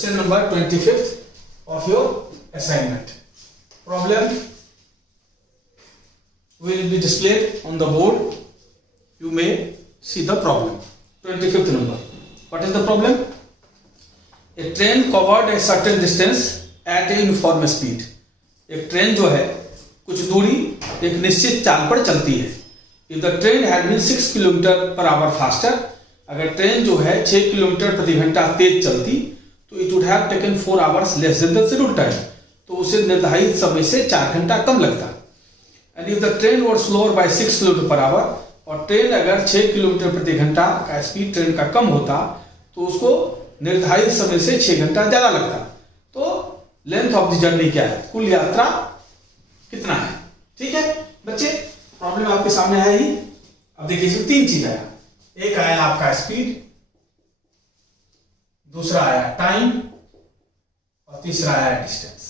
Question number 25th of your assignment. Problem will be displayed on the board. You may see the problem. 25th number. What is the problem? A train covered a certain distance at a uniform speed. एक train जो है कुछ दूरी एक निश्चित चाल पर चलती है. If the train had been 6 kilometre per hour faster, अगर ट्रेन जो है 6 किलोमीटर प्रति घंटा तेज चलती तो it would have taken 4 hours less than the scheduled time, तो उसे निर्धारित समय से 4 घंटा कम लगता. And if the train were slower by 6 kilometre per hour, और ट्रेन अगर 6 किलोमीटर प्रति घंटा का स्पीड ट्रेन का कम होता तो उसको निर्धारित समय से 6 घंटा ज्यादा लगता. तो लेंथ ऑफ द जर्नी क्या है, कुल यात्रा कितना है. ठीक है बच्चे, प्रॉब्लम आपके सामने है ही. अब देखिए इसमें 3 चीज आया. एक आया आपका स्पीड, दूसरा आया टाइम और तीसरा आया डिस्टेंस.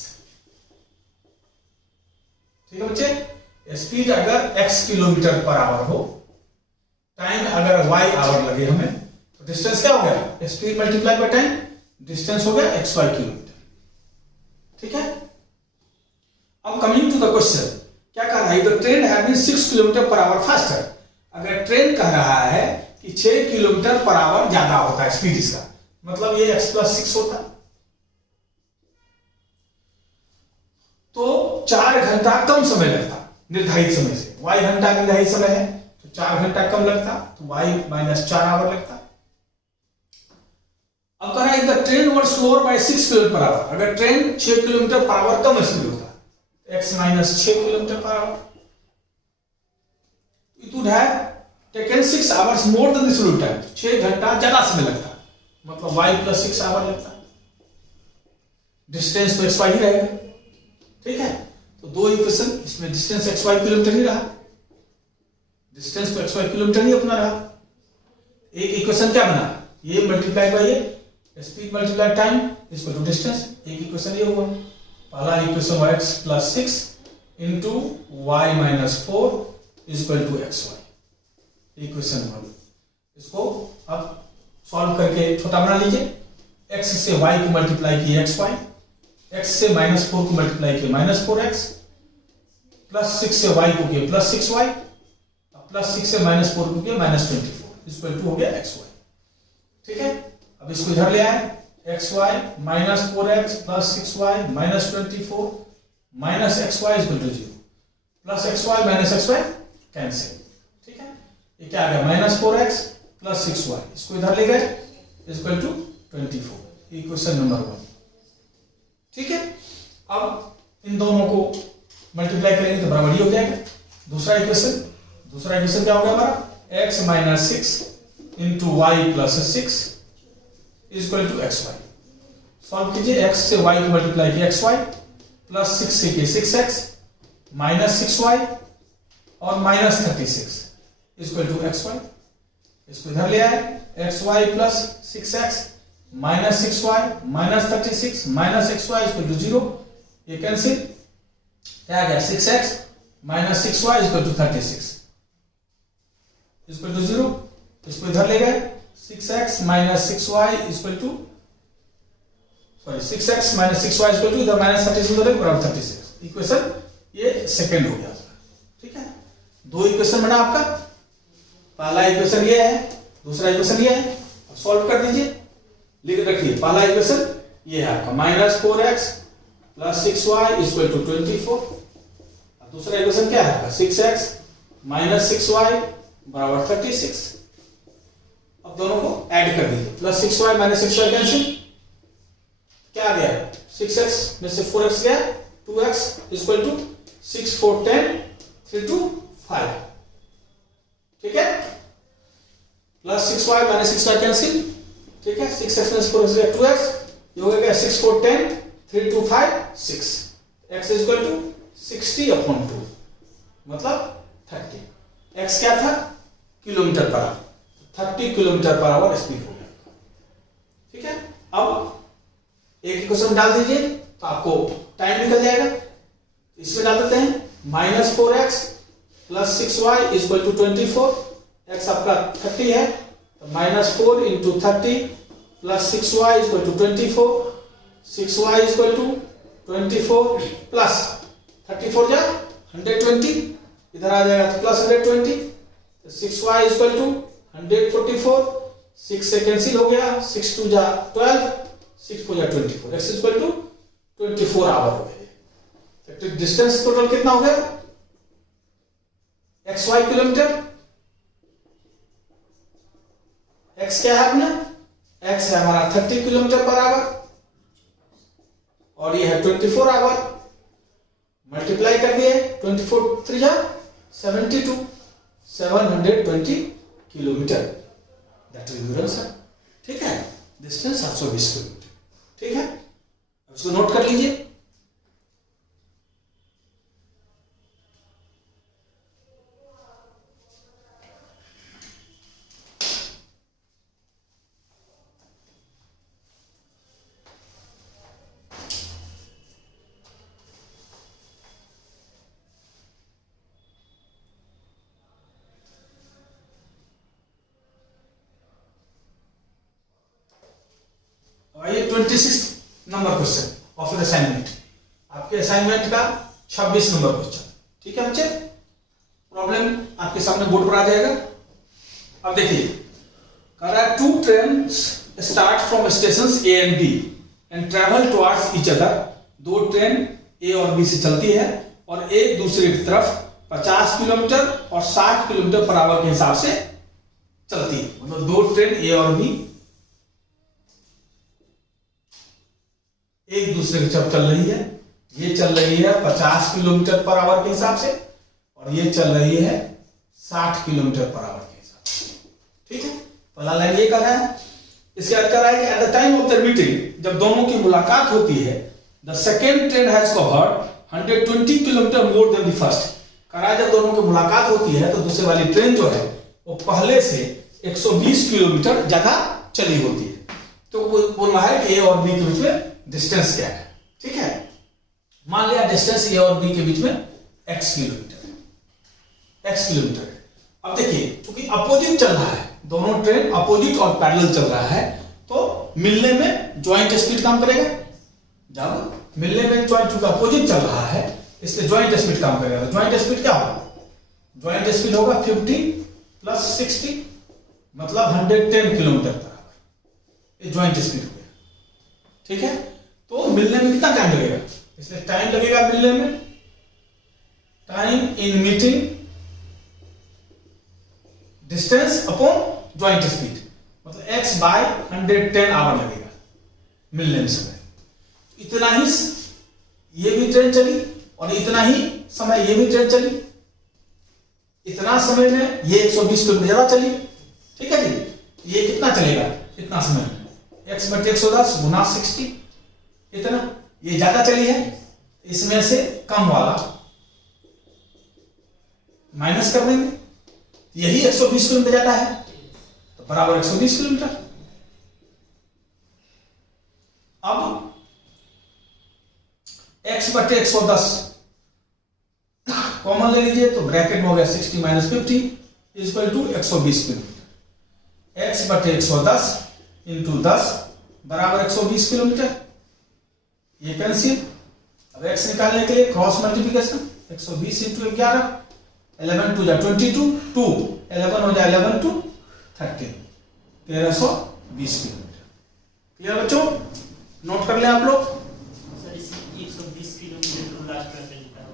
ठीक है बच्चे, स्पीड अगर x किलोमीटर पर आवर हो, टाइम अगर y आवर लगे हमें, तो डिस्टेंस क्या हो गया, speed multiply by time, distance हो गया xy किलोमीटर. ठीक है. अब कमिंग टू द क्वेश्चन, क्या कह रहा है, the train had been 6 kilometre per hour faster. अगर ट्रेन कह रहा है कि 6 किलोमीटर पर आवर ज्यादा होता है स्पीड इसका, मतलब ये x + 6 होता, तो 4 घंटा कम समय लगता निर्धारित समय से. y घंटा निर्धारित समय है तो 4 घंटा कम लगता, तो y - 4 आवर लगता. अब कह रहा है the train were slower by 6 kilometre per hour. अगर ट्रेन 6 किलोमीटर पर आवर कम स्पीड होता, x - 6 kilometre per hour, it would have taken 6 hours more than the scheduled time. 6 घंटा ज्यादा समय लगता, मतलब y + 6 आवर लगता. डिस्टेंस तो xy ही रहेगा. ठीक है, तो 2 इक्वेशन, इसमें डिस्टेंस xy किलोमीटर ही रहा, डिस्टेंस तो xy किलोमीटर ही अपना रहा. एक इक्वेशन क्या बना, ये मल्टीप्लाई बाय ये, speed multiply time equal to distance. एक इक्वेशन ये हुआ. पहला इक्वेशन हुआ x + 6 into y - 4 equal to xy. Equation 1. इसको अब सॉल्व करके छोटा बना लीजिए. x से y को मल्टीप्लाई किए xy, x से -4 को मल्टीप्लाई किए -4x, +6 से y को किए +6y, +6 से -4 को किए -24 इक्वल टू हो गया xy. ठीक है. अब इसको इधर ले आए, xy -4x + 6y -24 -xy equal to 0, +xy -xy cancel. ठीक है, ये क्या आ गया, -4x + 6y, इसको इधर ले गए इक्वल टू 24. Equation number 1. ठीक है. अब इन दोनों को मल्टीप्लाई करेंगे तो बराबर ही हो जाएगा. दूसरा इक्वेशन क्या होगा हमारा, x - 6 into y + 6 equal to xy. Solve कीजिए. x से y को मल्टीप्लाई किया xy, +6 से किए 6x, -6y और -36 इक्वल टू xy. इसको इधर ले आए, xy + 6x -6y -36 -xy equal to 0. ये कैंसिल, क्या आ गया, 6x - 6y equal to 36 equal to 0. इसको इधर ले गए, 6x - 6y equal to 6x - 6y equal to इधर -36 उधर बराबर 36. इक्वेशन ये सेकंड हो गया. ठीक है, 2 इक्वेशन बना आपका. पहला इक्वेशन ये है, दूसरा इक्वेशन ये है. अब सॉल्व कर दीजिए, लिख रखिए. पहला इक्वेशन ये है आपका -4x + 6y इक्वल टू 24. दूसरा इक्वेशन क्या है आपका, 6x - 6y बराबर 36. अब दोनों को ऐड कर दीजिए, +6y - 6y कैंसिल, क्या आ गया, 6x में से 4x गया, 2x इक्वल टू 6 4 10 3 2 5. ठीक है, +6y - 6y कैंसिल. ठीक है, 6x में से 4x गया 2x, ये हो गया 6 4 10 3 2 5 6. x इक्वल टू 60/2 मतलब 30. x क्या था, kilometre per our, 30 kilometre per our speed हो गया. ठीक है. अब एक इक्वेशन डाल दीजिए तो आपको टाइम निकल जाएगा. इसमें डाल देते हैं, -4x + 6y equal to 24. x आपका 30 है, तो -4 × 30 + 6y equal to 24. 6y equal to 24 plus 34 जा 120, इधर आ जाएगा तो प्लस 120, 6y इक्वल टू 144, 6 से कैंसिल हो गया, 6 2 जा 12, 6 4 जा 24, x इक्वल टू 24 आवर हो गया। तो डिस्टेंस टोटल कितना हो गया, xy किलोमीटर, x क्या है अपना, x है हमारा 30 किलोमीटर पर आवर और ये है 24 आवर, मल्टीप्लाई कर दिए, 24 3 जा 72, 720 kilometre, that will be answer. ठीक है, डिस्टेंस 720 किलोमीटर। ठीक है, उसको नोट कर लीजिए। आइए 26 नंबर क्वेश्चन ऑफ असाइनमेंट, आपके असाइनमेंट का 26 नंबर क्वेश्चन। ठीक है बच्चे, प्रॉब्लम आपके सामने बोर्ड पर आ जाएगा। अब देखिए, कह रहा है 2 trains start from station A and B and travel towards each other. 2 train A और बी से चलती है और एक दूसरे की तरफ 50 किलोमीटर और 60 किलोमीटर पर आवर के हिसाब से चलती है। मतलब 2 ट्रेन ए और बी एक दूसरे की तरफ चल रही है, ये चल रही है 50 किलोमीटर पर आवर के हिसाब से और ये चल रही है 60 किलोमीटर पर आवर के हिसाब से। ठीक है, पहला लाइन ये कर रहा है। इसके बाद कर रहा है कि at the time of the meeting, जब दोनों की मुलाकात होती है, the second train has covered 120 kilometre more than the first. कह रहा है जब दोनों की मुलाकात होती है तो दूसरे वाली ट्रेन जो है वो पहले से 120 किलोमीटर ज्यादा चली होती है। तो बोल रहा है कि ए और बी के बीच में डिस्टेंस क्या है। ठीक है, मान लिया डिस्टेंस ए और बी के बीच में x किलोमीटर है। अब देखिए, क्योंकि अपोजिट चल रहा है, दोनों ट्रेन अपोजिट और पैरेलल चल रहा है, तो मिलने में ज्वाइंट स्पीड काम करेगा। जब मिलने में ज्वाइंट, चूंकि अपोजिट चल रहा है इसलिए ज्वाइंट स्पीड काम करेगा। तो ज्वाइंट स्पीड क्या होगा, ज्वाइंट स्पीड होगा 50 प्लस 60 मतलब 110 किलोमीटर पर आवर, ये ज्वाइंट स्पीड हो गया। ठीक है, तो मिलने में कितना टाइम लगेगा, इसलिए टाइम लगेगा मिलने में, time in meeting distance upon joint speed, मतलब x बाय 110 आवर लगेगा मिलने में समय। इतना ही ये भी ट्रेन चली और इतना ही समय ये भी ट्रेन चली, इतना समय में ये 120 किलोमीटर ज्यादा चली। ठीक है जी, ये कितना चलेगा, इतना समय में x बटे 110 गुना 60, इतना ये ज्यादा चली है, इसमें से कम वाला माइनस कर देंगे, यही 120 किलोमीटर जाता है तो बराबर 120 किलोमीटर। अब x बटे 110 कॉमन ले लीजिए तो ब्रैकेट में हो गया 60 minus 50 equal to 120 kilometre. x बटे 110 इंटू 10 बराबर 120 किलोमीटर, ये कैंसिल। अब x निकालने के लिए क्रॉस मल्टीप्लिकेशन, 120 इंटू 11, 11 टू जा 22, 2 11 हो जाए 11 टू 13, 1320 किलोमीटर। क्लियर बच्चों, नोट कर लें आप लोग। सर इसी 120 किलोमीटर को लास्ट में लिखा है,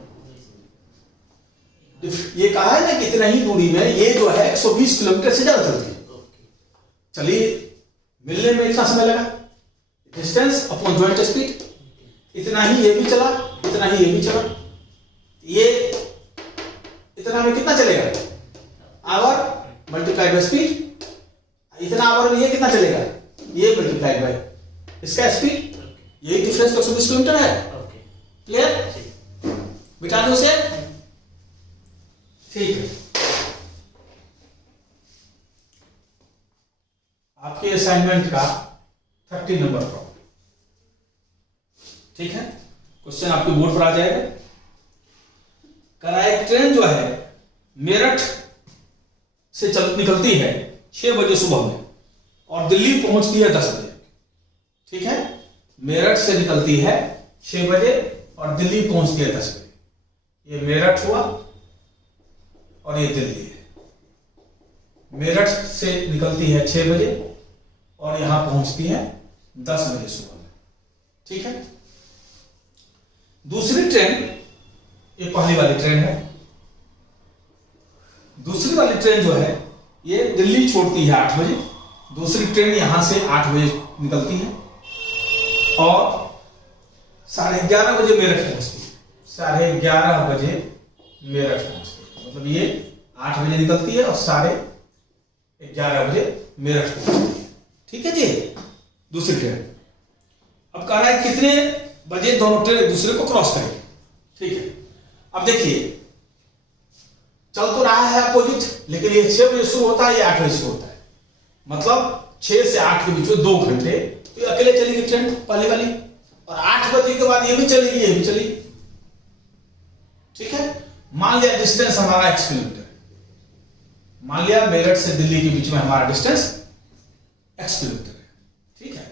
ये कहा है ना कि इतना ही दूरी में ये जो है 120 किलोमीटर से ज्यादा चलती है। चलिए, मिलने में इतना समय लगा, डिस्टेंस अपॉन ज्वाइंट स्पीड, इतना ही ये भी चला, इतना ही ये भी चला, ये इतना में कितना चलेगा, आवर मल्टीप्लाई बाय स्पीड, इतना आवर में ये कितना चलेगा, ये मल्टीप्लाई बाय इसका स्पीड, यही डिफरेंस 120 किलोमीटर है। क्लियर, बिटा दो से, ठीक है। आपके असाइनमेंट का 30 नंबर प्रॉब्लम। ठीक है, क्वेश्चन आपके बोर्ड पर आ जाएगा। एक ट्रेन जो है मेरठ से निकलती है 6 बजे सुबह में और दिल्ली पहुंचती है 10 बजे। ठीक है, मेरठ से निकलती है 6 बजे और दिल्ली पहुंचती है 10 बजे। ये मेरठ हुआ और ये दिल्ली है। मेरठ से निकलती है 6 बजे और यहां पहुंचती है 10 बजे सुबह में। ठीक है। दूसरी ट्रेन, ये पहली वाली ट्रेन है। दूसरी वाली ट्रेन जो है ये दिल्ली छोड़ती है 8 बजे। दूसरी ट्रेन यहां से 8 बजे निकलती है और 11:30 बजे मेरठ पहुंचती है। 11:30 बजे मेरठ पहुंचती है। मतलब ये 8 बजे निकलती है और 11:30 बजे मेरठ पहुंचती है। ठीक है जी, दूसरी ट्रेन। अब कह रहा है कितने बजे दोनों ट्रेन एक दूसरे को क्रॉस करेंगे। ठीक है। अब देखिए, चल तो रहा है अपोजिट, लेकिन ये 6 बजे शुरू होता है, ये 8 बजे शुरू होता है। मतलब 6 से 8 के बीच में 2 घंटे तो ये अकेले चलेगी ट्रेन पहले वाली, और 8 बजे के बाद ये भी चलेगी, ये भी चलेगी। ठीक है। मान लिया डिस्टेंस हमारा x किलोमीटर, मान लिया मेरठ से दिल्ली के बीच में हमारा डिस्टेंस x किलोमीटर है। ठीक है।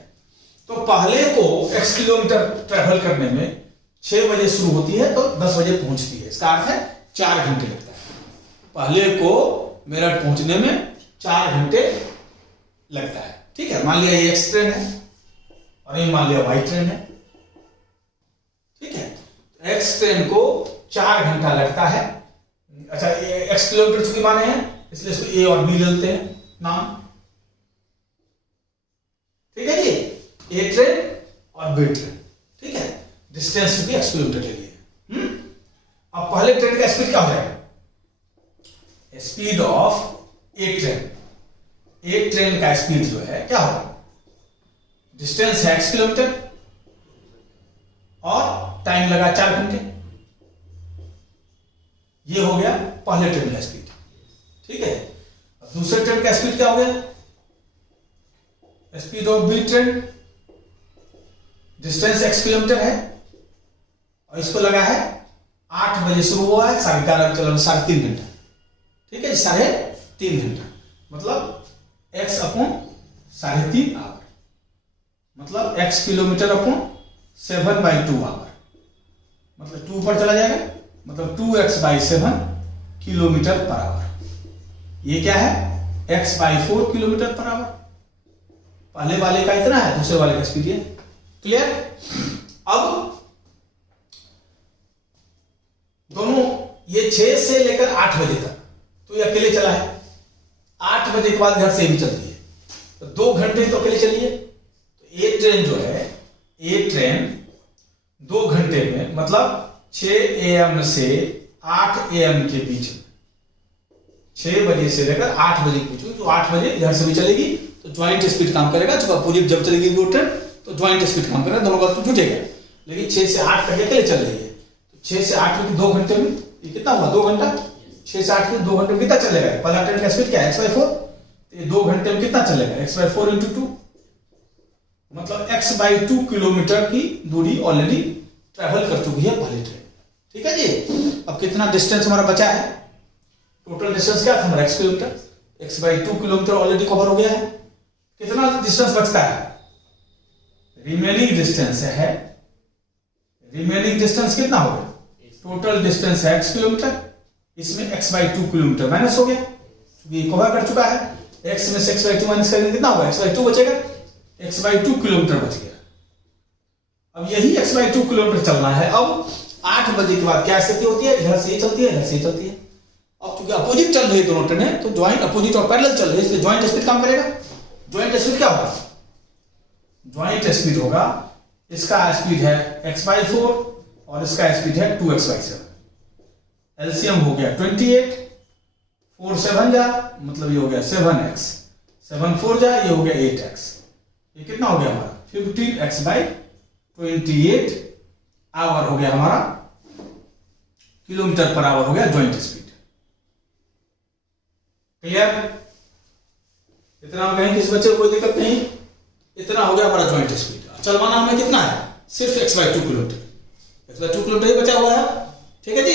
तो पहले को x किलोमीटर ट्रेवल करने में 6 बजे शुरू होती है तो 10 बजे पहुंचती है। इसका अर्थ है 4 घंटे लगता है। पहले को मेरठ पहुंचने में 4 घंटे लगता है। ठीक है। मान लिया ये एक्स ट्रेन है और ये मान लिया वाई ट्रेन है। ठीक है। एक्स ट्रेन को 4 घंटा लगता है। अच्छा, ये एक्स किलोमीटर चूंकि माने हैं इसलिए इसको ए और बी ले लेते हैं नाम। ठीक है जी, ए ट्रेन और बी ट्रेन। ठीक है। डिस्टेंस चूंकि एक्स किलोमीटर ले लिए। अब पहले ट्रेन का स्पीड क्या हो जाएगा? Speed of A train. A train का स्पीड जो है क्या होगा? डिस्टेंस है x किलोमीटर और टाइम लगा 4 घंटे। ये हो गया पहले ट्रेन का स्पीड। ठीक है। अब दूसरे ट्रेन का स्पीड क्या हो गया? Speed of B train. Distance x kilometre है और इसको लगा है 8 बजे शुरू हुआ है, 11:30 चलो 3.5 घंटा। ठीक है, 3.5 घंटा मतलब x अपॉन 3.5 आवर, मतलब x किलोमीटर अपॉन 7/2 आवर, मतलब 2 पर चला जाएगा, मतलब 2x/7 किलोमीटर पर आवर। ये क्या है? x/4 kilometre per our. पहले वाले का इतना है, दूसरे वाले का स्पीड है। क्लियर? अब दोनों ये 6 से लेकर 8 बजे तक तो ये अकेले चला है। 8 बजे के बाद घर से भी चलती है तो 2 घंटे तो अकेले चली है। तो ये ट्रेन जो है, ये ट्रेन 2 घंटे में, मतलब 6 AM से 8 AM के बीच में, 6 बजे से लेकर 8 बजे के बीच में, तो 8 बजे इधर से भी चलेगी तो ज्वाइंट स्पीड काम करेगा। तो अपोजिट जब चलेगी दो ट्रेन तो ज्वाइंट स्पीड काम करेगा, दोनों का जुटेगा। लेकिन 6 से 8 तक अकेले चल रही है तो 6 से 8 में 2 घंटे में ये कितना हुआ? 2 घंटा। 6 से 8 में 2 घंटे में कितना चलेगा? पहला ट्रेन का स्पीड क्या है? x/4। तो ये 2 घंटे में कितना चलेगा? x/4 × 2, मतलब x/2 किलोमीटर की दूरी ऑलरेडी ट्रैवल कर चुकी है पहली ट्रेन। ठीक है जी। अब कितना डिस्टेंस हमारा बचा है? टोटल डिस्टेंस क्या था हमारा? x kilometre. x/2 kilometre already cover हो गया है। कितना डिस्टेंस बचता है? रिमेनिंग डिस्टेंस है, रिमेनिंग डिस्टेंस कितना होगा? टोटल डिस्टेंस है x किलोमीटर, इसमें x/2 किलोमीटर माइनस हो गया क्योंकि ये कवर कर चुका है। x में से x/2 माइनस करेंगे कितना होगा? x/2 बचेगा, x/2 किलोमीटर बच गया। अब यही x/2 किलोमीटर चलना है। अब 8 बजे के बाद क्या स्थिति होती है? इधर से ये चलती है, इधर से ये चलती है। अब क्योंकि अपोजिट चल रही है दोनों ट्रेनें, तो ज्वाइंट अपोजिट और पैरेलल चल रही है, इसलिए ज्वाइंट स्पीड काम करेगा। ज्वाइंट स्पीड क्या होगा? ज्वाइंट स्पीड होगा, इसका स्पीड है x/4 और इसका स्पीड है 2x/7। एलसीएम हो गया 28, 4 7 जा, मतलब ये हो गया 7x, 7 4 जा, ये हो गया 8x। ये कितना हो गया हमारा? 15x/28 आवर हो गया हमारा, किलोमीटर पर आवर हो गया ज्वाइंट स्पीड। क्लियर? इतना हो गया, किस बच्चे को कोई दिक्कत नहीं। इतना हो गया हमारा ज्वाइंट स्पीड। चलवाना हमें कितना है? सिर्फ x/2 किलोमीटर। x/2 किलोमीटर ही बचा हुआ है। ठीक है जी।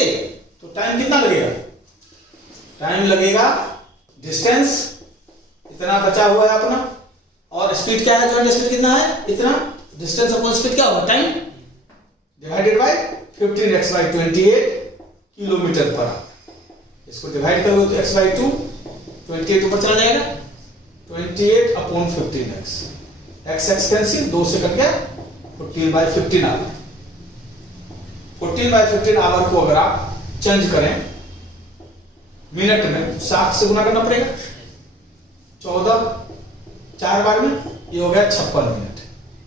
तो टाइम कितना लगेगा? टाइम लगेगा, डिस्टेंस इतना बचा हुआ है अपना, और स्पीड क्या है? ज्वाइंट स्पीड कितना है? इतना। डिस्टेंस अपॉन स्पीड क्या होगा, time divided by 15x by 28 kilometre per hour. इसको डिवाइड करोगे तो x बाय 2, 28 ऊपर चला जाएगा, 28 अपॉन 15x, x कैंसिल, 2 से कट गया, 14 बाय 15 आवर। 14 बाय 15 आवर को अगर आप चेंज करें मिनट में, 60 से गुना करना पड़ेगा, 14 4 बार में, ये हो गया 56 मिनट।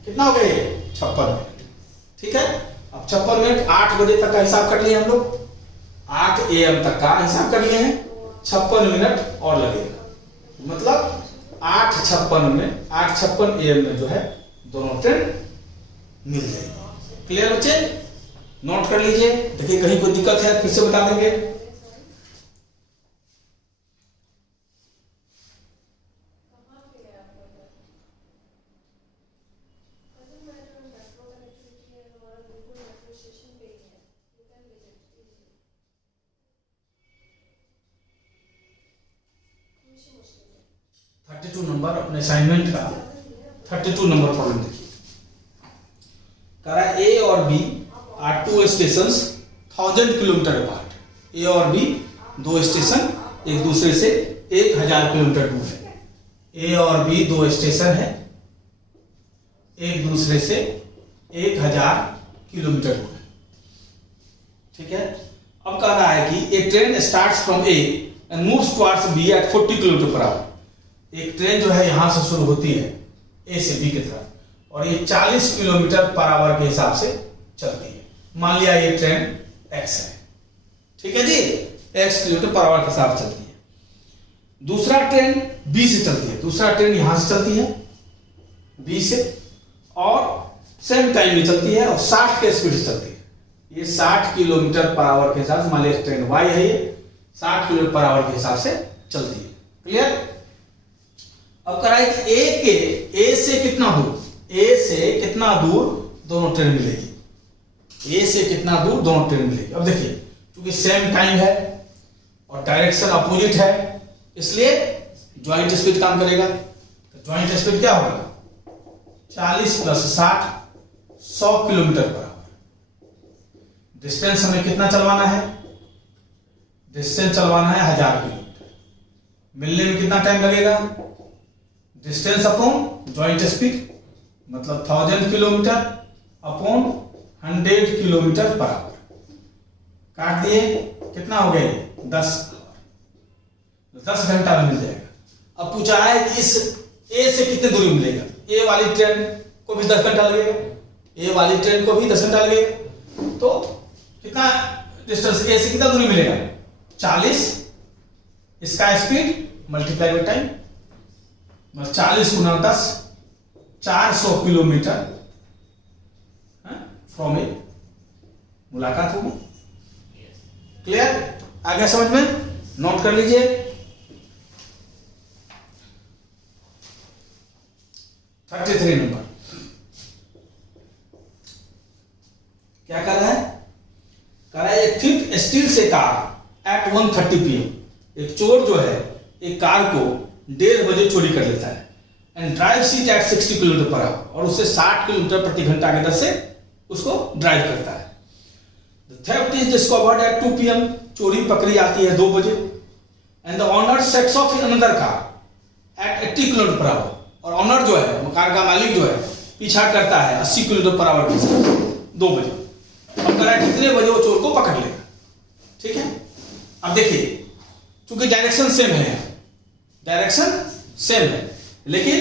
कितना हो गया ये, 56 मिनट। ठीक है, अब 56 मिनट 8 बजे तक का हिसाब कर लिए हम लोग, 8 AM तक का हिसाब कर लिए हैं, 56 मिनट और लगेगा, मतलब 8:56 में, 8:56 AM में जो है दोनों ट्रेन मिल जाएगी। क्लियर बच्चे, नोट कर लीजिए। देखिए कहीं कोई दिक्कत है फिर से बता देंगे। नंबर अपने असाइनमेंट का 32 नंबर प्रॉब्लम देखिए। कह रहा है ए और B are two stations 1000 kilometre apart. A और बी दो स्टेशन एक दूसरे से 1000 किलोमीटर दूर है। ए और बी दो स्टेशन है एक दूसरे से 1000 किलोमीटर दूर है। ठीक है, अब कह रहा है कि a train starts from A and moves towards B at 40 kilometre per hour. एक ट्रेन जो है यहां से शुरू होती है ए से बी की तरफ और ये 40 किलोमीटर पर आवर के हिसाब से चलती है। मान लिया ये ट्रेन एक्स है, ठीक है जी, x किलोमीटर पर आवर के हिसाब से चलती है। दूसरा ट्रेन बी से चलती है, दूसरा ट्रेन यहां से चलती है बी से और सेम टाइम में चलती है और 60 के स्पीड से चलती है। ये 60 किलोमीटर पर आवर के हिसाब से, मान लिया ट्रेन y है, ये 60 किलोमीटर पर आवर के हिसाब से चलती है। क्लियर। अब कराए कि ए से कितना दूर, ए से कितना दूर दोनों ट्रेन मिलेगी, ए से कितना दूर दोनों ट्रेन मिलेगी। अब देखिए क्योंकि सेम टाइम है और डायरेक्शन अपोजिट है इसलिए ज्वाइंट स्पीड काम करेगा। तो ज्वाइंट स्पीड क्या होगा, 40 + 60 100 किलोमीटर पर आवर। डिस्टेंस हमें कितना चलवाना है, डिस्टेंस चलवाना है 1000 किलोमीटर। मिलने में कितना टाइम लगेगा, डिस्टेंस अपॉन ज्वाइंट स्पीड मतलब 1000 kilometre upon 100 kilometre per our. काट दिए, कितना हो गए 10 आवर, 10 घंटा में मिल जाएगा। अब पूछा है कि इस ए से कितने दूरी मिलेगा, ए वाली ट्रेन को भी 10 घंटा लगेगा, ए वाली ट्रेन को भी 10 घंटा लगेगा। तो कितना डिस्टेंस ए से कितना दूरी मिलेगा 40, इसका speed multiply by time, 40 × 10 400 kilometre from A मुलाकात होगी। क्लियर, आगे समझ में, नोट कर लीजिए। 33 नंबर क्या कर रहा है, कह रहा है thief steals a car at 1:30 PM। एक चोर जो है एक कार को 1:30 बजे चोरी कर लेता है and drives it at 60 kilometre per hour और उससे 60 किलोमीटर प्रति घंटा की दर से उसको ड्राइव करता है। The theft is discovered at 2 PM। चोरी पकड़ी जाती है 2 बजे and the owner sets off in another car at 80 kilometre per hour. और ऑनर जो है कार का मालिक जो है पीछा करता है 80 किलोमीटर पर आवर के साथ 2 बजे। अब करा कितने बजे वो चोर को पकड़ लेगा। ठीक है, अब देखिए क्योंकि डायरेक्शन सेम है, डायरेक्शन सेम है लेकिन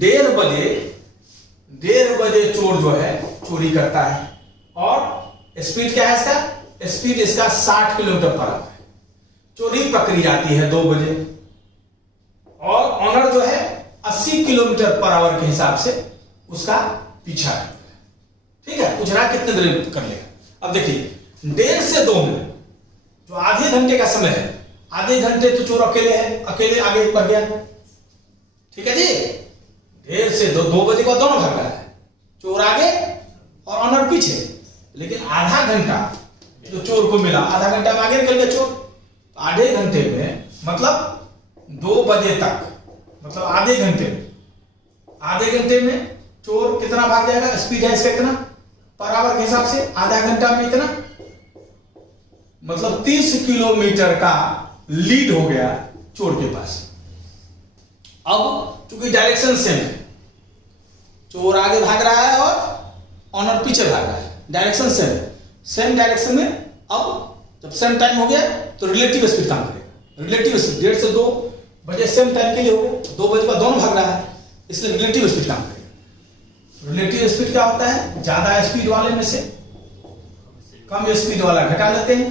1:30 बजे चोर जो है चोरी करता है और स्पीड क्या है इसका, स्पीड इसका 60 किलोमीटर पर आवर है। चोरी पकड़ी जाती है 2 बजे और ऑनर जो है 80 किलोमीटर पर आवर के हिसाब से उसका पीछा करता है। ठीक है, पूछ रहा है कितने देर कर लेगा। अब देखिए 1:30 से 2 मिनट जो आधे घंटे का समय है, आधे घंटे तो चोर अकेले है, अकेले आगे बढ़ गया। ठीक है जी, 1:30 से 2 बजे को दोनों भाग रहा है, चोर आगे और ऑनर पीछे। लेकिन आधा घंटा जो चोर को मिला, आधा घंटा में आगे निकल गया चोर। तो आधे घंटे में मतलब 2 बजे तक, मतलब आधे घंटे में चोर कितना भाग जाएगा, स्पीड है इसका इतना, पर आवर के हिसाब से आधा घंटा में इतना, मतलब 30 किलोमीटर का लीड हो गया चोर के पास। अब चूंकि डायरेक्शन सेम है, चोर आगे भाग रहा है और ऑनर पीछे भाग रहा है, डायरेक्शन सेम है, सेम डायरेक्शन में। अब जब सेम टाइम हो गया तो रिलेटिव स्पीड काम करेगा। रिलेटिव स्पीड 1:30 से 2 बजे सेम टाइम के लिए हो गया, 2 बजे बाद दोनों भाग रहा है, इसलिए रिलेटिव स्पीड काम करेगा। रिलेटिव स्पीड क्या होता है, ज्यादा स्पीड वाले में से कम स्पीड वाला घटा लेते हैं,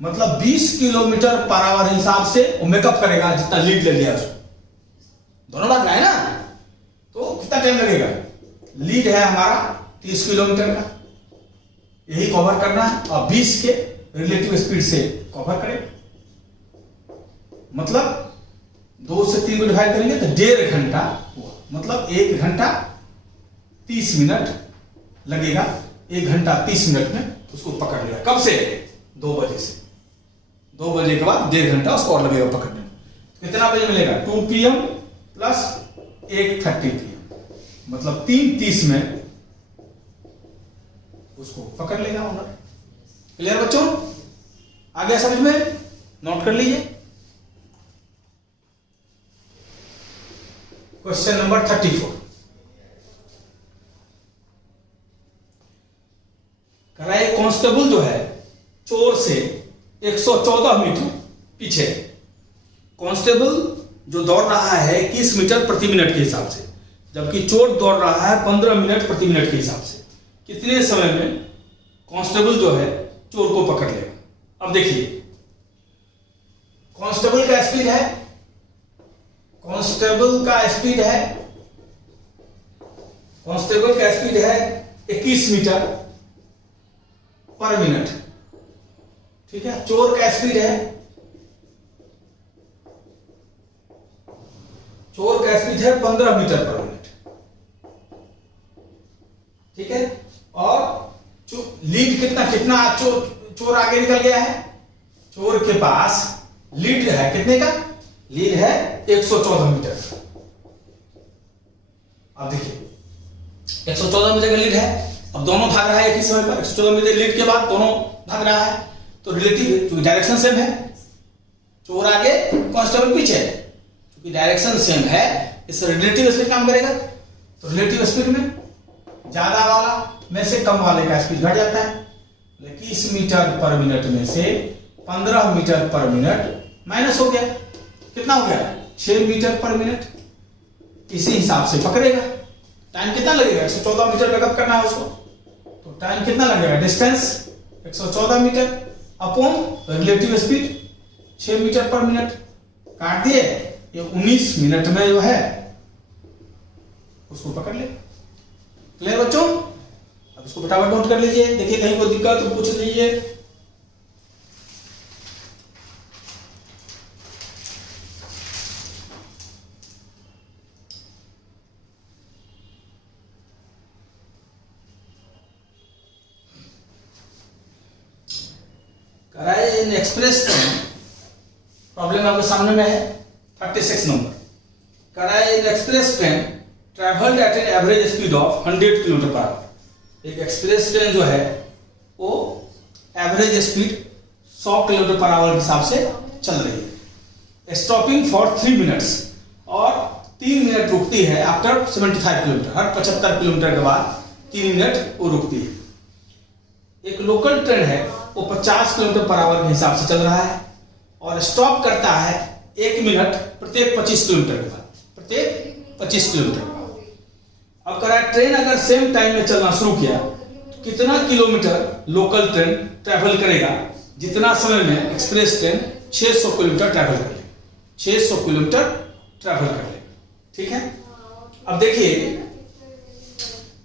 मतलब 20 किलोमीटर पर आवर हिसाब से वो मेकअप करेगा जितना लीड ले लिया उसको। दोनों भाग रहा है ना, तो कितना टाइम लगेगा, लीड है हमारा 30 किलोमीटर का, यही कवर करना है और 20 के रिलेटिव स्पीड से कवर करें, मतलब 2 से 3 को डिवाइड करेंगे तो 1.5 घंटा हुआ, मतलब 1 घंटा 30 मिनट लगेगा। 1 घंटा 30 मिनट में उसको पकड़ लिया। कब से, 2 बजे से। 2 बजे के बाद 1.5 घंटा उसको और लगेगा पकड़ने में। कितना बजे मिलेगा, 2 PM प्लस 1:30 PM, मतलब 3:30 में उसको पकड़ लेगा ऑनर। क्लियर बच्चों, आ गया समझ में, नोट कर लीजिए। क्वेश्चन नंबर 34 कराए, कांस्टेबल जो है चोर से 114 मीटर पीछे, कांस्टेबल जो दौड़ रहा है 21 मीटर प्रति मिनट के हिसाब से, जबकि चोर दौड़ रहा है 15 मिनट प्रति मिनट के हिसाब से। कितने समय में कांस्टेबल जो है चोर को पकड़ लेगा। अब देखिए, कांस्टेबल का स्पीड है, कांस्टेबल का स्पीड है, कांस्टेबल का स्पीड है 21 मीटर पर मिनट, ठीक है। चोर का स्पीड है, चोर का स्पीड है 15 मीटर पर मिनट, ठीक है। और लीड कितना चोर आगे निकल गया है, चोर के पास लीड है कितने का, लीड है 114 मीटर। अब देखिए 114 मीटर का लीड है, अब दोनों भाग रहा है एक ही समय पर, 114 मीटर लीड के बाद दोनों भाग रहा है, तो रिलेटिव क्योंकि डायरेक्शन सेम है, चोर आगे कांस्टेबल पीछे, क्योंकि डायरेक्शन सेम है इससे रिलेटिव स्पीड काम करेगा। तो रिलेटिव स्पीड में ज्यादा वाला में से कम वाले का स्पीड घट जाता है। 21 मीटर पर मिनट में से 15 मीटर पर मिनट माइनस हो गया, कितना हो गया, 6 मीटर पर मिनट। इसी हिसाब से पकड़ेगा। टाइम कितना लगेगा, 114 मीटर बैकअप करना है उसको, तो टाइम कितना लगेगा, distance 114 metre upon relative speed 6 metre per minute, काट दिए, ये 19 मिनट में जो है उसको पकड़ ले। क्लियर बच्चों, अब इसको फटाफट नोट कर लीजिए, देखिए कहीं कोई दिक्कत तो पूछ लीजिए। कराए इन एक्सप्रेस प्रॉब्लम आपके सामने में है 36 नंबर। कराए an express train travelled at an average speed of 100 kilometre per hour. एक एक्सप्रेस ट्रेन जो है वो average speed 100 kilometre per hour के हिसाब से चल रही है, स्टॉपिंग फॉर 3 मिनट्स, और 3 मिनट रुकती है आफ्टर 75 किलोमीटर, हर 75 किलोमीटर के बाद 3 मिनट वो रुकती है। एक लोकल ट्रेन है वो 50 किलोमीटर पर आवर के हिसाब से चल रहा है और स्टॉप करता है 1 मिनट प्रत्येक 25 किलोमीटर के बाद, प्रत्येक 25 किलोमीटर के बाद। अब करा ट्रेन अगर सेम टाइम में चलना शुरू किया तो कितना किलोमीटर लोकल ट्रेन ट्रैवल करेगा, जितना समय में एक्सप्रेस ट्रेन 600 किलोमीटर ट्रैवल कर लेगा, 600 किलोमीटर ट्रैवल कर लेगा, ठीक है। अब देखिए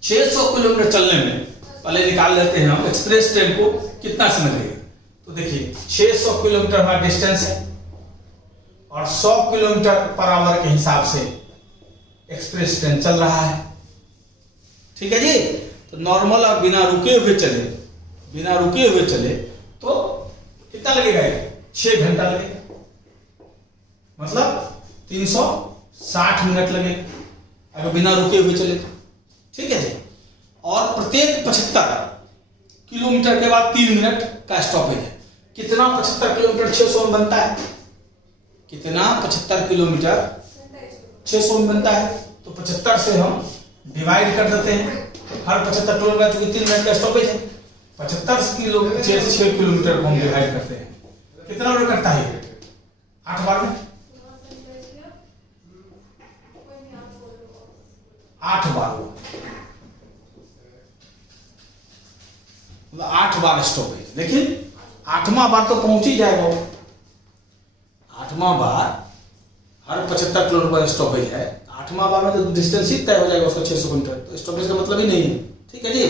600 किलोमीटर चलने में पहले निकाल लेते हैं हम एक्सप्रेस ट्रेन को कितना समय लगेगा। तो देखिए 600 किलोमीटर हमारा डिस्टेंस है और 100 किलोमीटर पर आवर के हिसाब से एक्सप्रेस ट्रेन चल रहा है, ठीक है जी। तो नॉर्मल और बिना रुके हुए चले तो कितना लगेगा, 6 घंटा लगेगा, मतलब 360 मिनट लगेगा। अगर बिना रुके हुए चले तो, ठीक है जी। और प्रत्येक 75 किलोमीटर के बाद 3 मिनट का स्टॉपेज है। कितना 75 किलोमीटर 600 में बनता है? कितना 75 किलोमीटर 600 में बनता है? तो 75 से हम डिवाइड कर देते हैं। हर 75 किलोमीटर चूंकि 3 मिनट का स्टॉपेज है, 75 किलोमीटर 6 किलोमीटर को हम डिवाइड करते हैं। कितना मिनट करता है? 8 बार में 8 बार, 8 बार स्टॉपेज। लेकिन 8वां बार तो पहुंच ही जाएगा वो। 8वां बार हर 75 किलोमीटर का स्टॉपेज है, 8वां बार में तो डिस्टेंस ही तय हो जाएगा उसका 600 किलोमीटर, तो स्टॉपेज का मतलब ही नहीं है, ठीक है जी।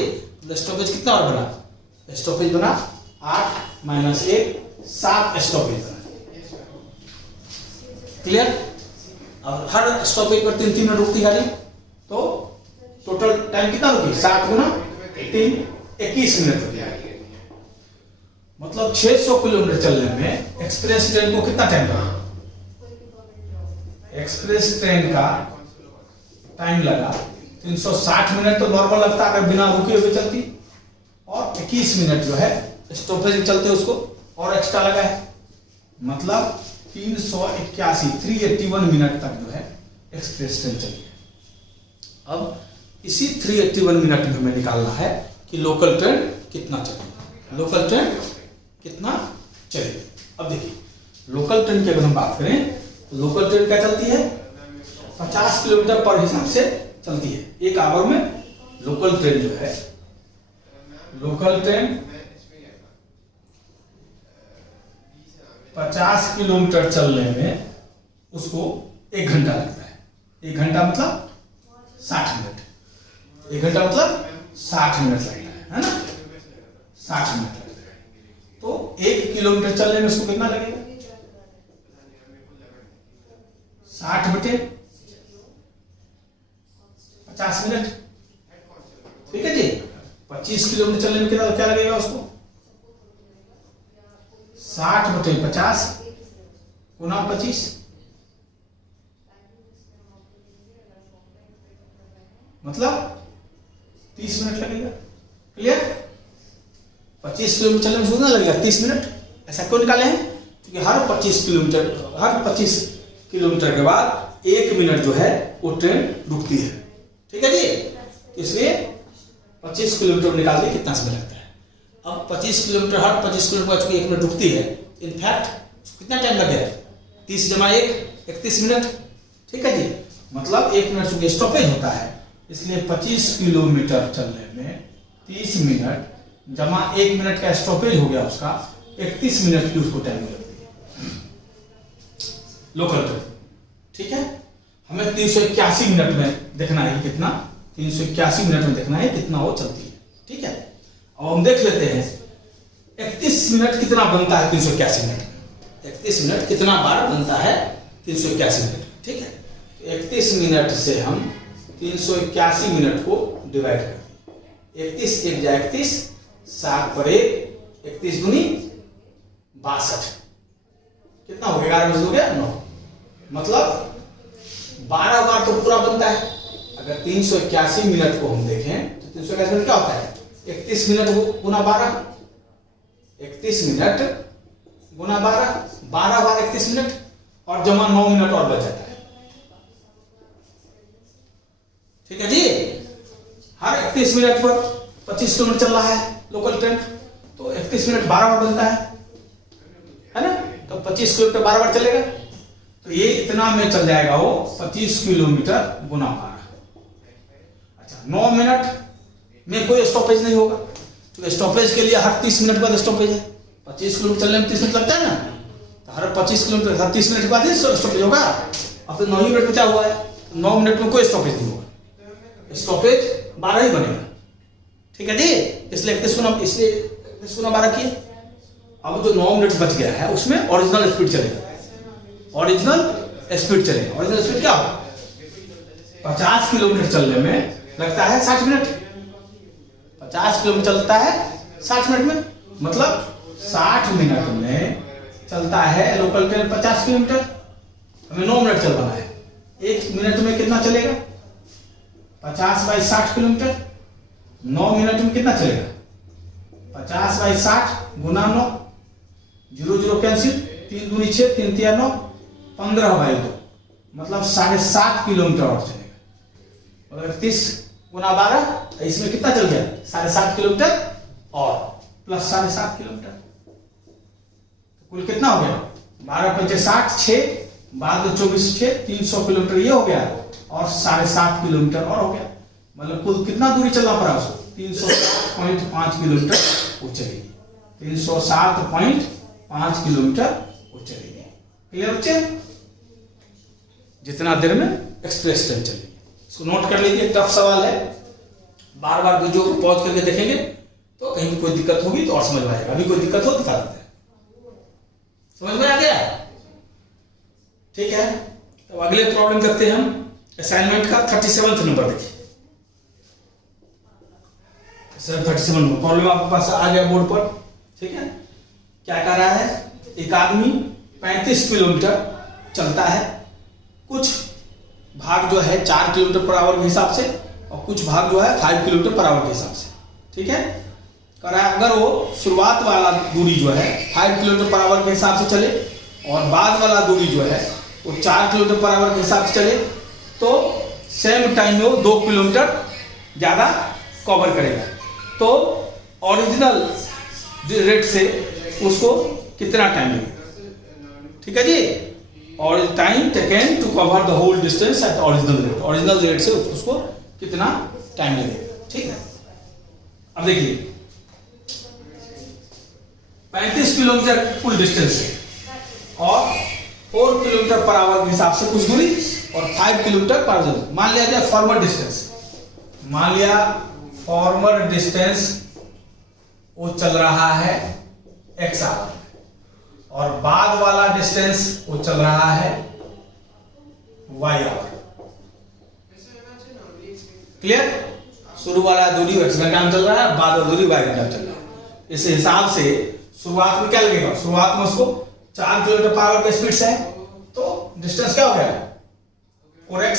तो स्टॉपेज कितना और बना? स्टॉपेज बना 8 - 1 7 स्टॉपेज बना। क्लियर? अब हर स्टॉपेज पर 3-3 मिनट रुकती गाड़ी, तो टोटल टाइम कितना रुकी? 7 × 3 21 मिनट रुकी। मतलब 600 किलोमीटर चलने में एक्सप्रेस ट्रेन को कितना टाइम लगा? एक्सप्रेस ट्रेन का टाइम लगा 360 मिनट तो नॉर्मल लगता अगर बिना रुके हुए चलती, और 21 मिनट जो है स्टॉपेज चलते उसको और एक्स्ट्रा लगा है। मतलब 381 मिनट तक जो है एक्सप्रेस ट्रेन चली है। अब इसी 381 मिनट में हमें निकालना है कि लोकल ट्रेन कितना चलेगी, लोकल ट्रेन कितना चलेगी। अब देखिए लोकल ट्रेन की अगर हम बात करें तो लोकल ट्रेन क्या चलती है? 50 किलोमीटर पर हिसाब से चलती है। 1 आवर में लोकल ट्रेन जो है, लोकल ट्रेन 50 किलोमीटर चलने में उसको 1 घंटा लगता है। 1 घंटा मतलब 60 मिनट। 1 घंटा मतलब 60 मिनट लगता है ना? 60 मिनट लगता है। तो 1 किलोमीटर चलने में उसको कितना लगेगा? 60 बटे 50 मिनट, ठीक है जी। 25 किलोमीटर चलने में कितना क्या लगेगा उसको? 60 बटे 50 गुना 25, मतलब 30 मिनट लगेगा। क्लियर? 25 किलोमीटर चलने में कितना लगेगा? 30 मिनट। ऐसा क्यों निकाले हैं? क्योंकि हर 25 किलोमीटर के बाद 1 मिनट जो है वो ट्रेन रुकती है, ठीक है जी। इसलिए 25 किलोमीटर निकाल के कितना समय लगता है? अब 25 किलोमीटर हर 25 किलोमीटर चूंकि 1 मिनट रुकती है, इनफैक्ट कितना टाइम लग गया? 30 × 1 31 मिनट, ठीक है जी। मतलब 1 मिनट चूंकि स्टॉपेज होता है, इसलिए 25 किलोमीटर चलने में 30 मिनट जमा 1 मिनट का स्टॉपेज हो गया उसका 31 मिनट की उसको टाइम लगती है लोकल ट्रेन, ठीक है। हमें 381 मिनट में देखना है कितना, 381 मिनट में देखना है कितना वो चलती है, ठीक है। अब हम देख लेते हैं 31 मिनट कितना बनता है 381 मिनट, 31 मिनट कितना बार बनता है 381 मिनट, ठीक है। 31 मिनट से हम 381 मिनट को डिवाइड कर, 31 1 जा 31, 7 पर 1, 31 दूनी 62, कितना हो गया? 11 बजे हो गया 9, मतलब 12 बार तो पूरा बनता है। अगर 381 मिनट को हम देखें तो 381 मिनट क्या होता है? 31 मिनट गुना 12, 31 मिनट गुना 12, 12 बार 31 मिनट और जमा 9 मिनट और बच जाता है, ठीक है जी। हर 31 मिनट पर 25 किलोमीटर चल रहा है लोकल ट्रेन, तो 31 मिनट 12 बार बनता है ना। तो 25 किलोमीटर 12 बार चलेगा, तो ये इतना में चल जाएगा वो 25 किलोमीटर गुना 12। अच्छा, 9 मिनट में कोई स्टॉपेज नहीं होगा, तो स्टॉपेज के लिए हर 30 मिनट बाद स्टॉपेज है। 25 किलोमीटर चलने में 30 मिनट लगता है ना, तो हर 25 किलोमीटर हर 30 मिनट के बाद ही स्टॉपेज होगा। अब तो 9 मिनट बचा हुआ है, 9 मिनट में कोई स्टॉपेज नहीं होगा, स्टॉपेज 12 ही बनेगा, ठीक है जी। इसलिए 31 गुना 12 किए। अब जो 9 मिनट बच गया है उसमें ओरिजिनल स्पीड चलेगा, ओरिजिनल स्पीड चलेगा। ओरिजिनल स्पीड क्या होगा? 50 किलोमीटर चलने में लगता है 60 मिनट, 50 किलोमीटर चलता है 60 मिनट में, मतलब 60 मिनट में चलता है लोकल ट्रेन 50 किलोमीटर। हमें 9 मिनट चलवाना है, 1 मिनट में कितना चलेगा? 50/60 किलोमीटर, 9 मिनट में कितना चलेगा? 50/60 गुना 9, 0 0 कैंसिल, 3 दूनी 6, 3 तिया 9, 15/2, मतलब 7.5 किलोमीटर और चलेगा। और 31 गुना 12, इसमें कितना चल गया? 7.5 किलोमीटर और प्लस 7.5 किलोमीटर, कुल कितना हो गया? 12 × 60, 6, बाद 24 6, 300 किलोमीटर ये हो गया, और 7.5 किलोमीटर और हो गया, मतलब कुल कितना दूरी चलना पड़ा उसको? 307.5 किलोमीटर वो चलेगी, 307.5 किलोमीटर वो चलेगी। क्लियर बच्चे? जितना देर में एक्सप्रेस ट्रेन चलेगी। इसको नोट कर लीजिए, टफ सवाल है, बार बार वीडियो को पॉज करके देखेंगे तो कहीं भी कोई दिक्कत होगी तो और समझ में आएगा। अभी कोई दिक्कत हो दिखा देते हैं, समझ में आ गया? ठीक है, तो अगले प्रॉब्लम करते हैं हम असाइनमेंट का 37वां नंबर। देखिए 37वां नंबर प्रॉब्लम आपके पास आ गया बोर्ड पर। ठीक है, क्या कह रहा है? एक आदमी 35 किलोमीटर चलता है, कुछ भाग जो है 4 किलोमीटर पर आवर के हिसाब से और कुछ भाग जो है 5 किलोमीटर पर आवर के हिसाब से। ठीक है, कह रहा है अगर वो शुरुआत वाला दूरी जो है 5 किलोमीटर पर आवर के हिसाब से चले और बाद वाला दूरी जो है वो 4 किलोमीटर पर आवर के हिसाब से चले तो सेम टाइम में वो 2 किलोमीटर ज़्यादा कवर करेगा। तो ओरिजिनल रेट से उसको कितना टाइम लगेगा? ठीक है जी, और time taken to cover the whole distance at original rate, original rate से उसको कितना टाइम लगेगा। ठीक है, अब देखिए 35 किलोमीटर कुल डिस्टेंस है और 4 किलोमीटर पर आवर के हिसाब से कुछ दूरी और 5 किलोमीटर पर आवर। मान लिया जाए फॉर्मर डिस्टेंस, मान लिया फॉर्मर डिस्टेंस वो चल रहा है x आवर और बाद वाला डिस्टेंस वो चल रहा है y आवर। क्लियर? शुरू वाला दूरी x घंटा में चल रहा है, बाद वाला दूरी y घंटा में चल रहा है। इस हिसाब से शुरुआत में क्या लगेगा? शुरुआत में उसको 4 किलोमीटर पर आवर के स्पीड से है तो डिस्टेंस क्या हो गया? 4x।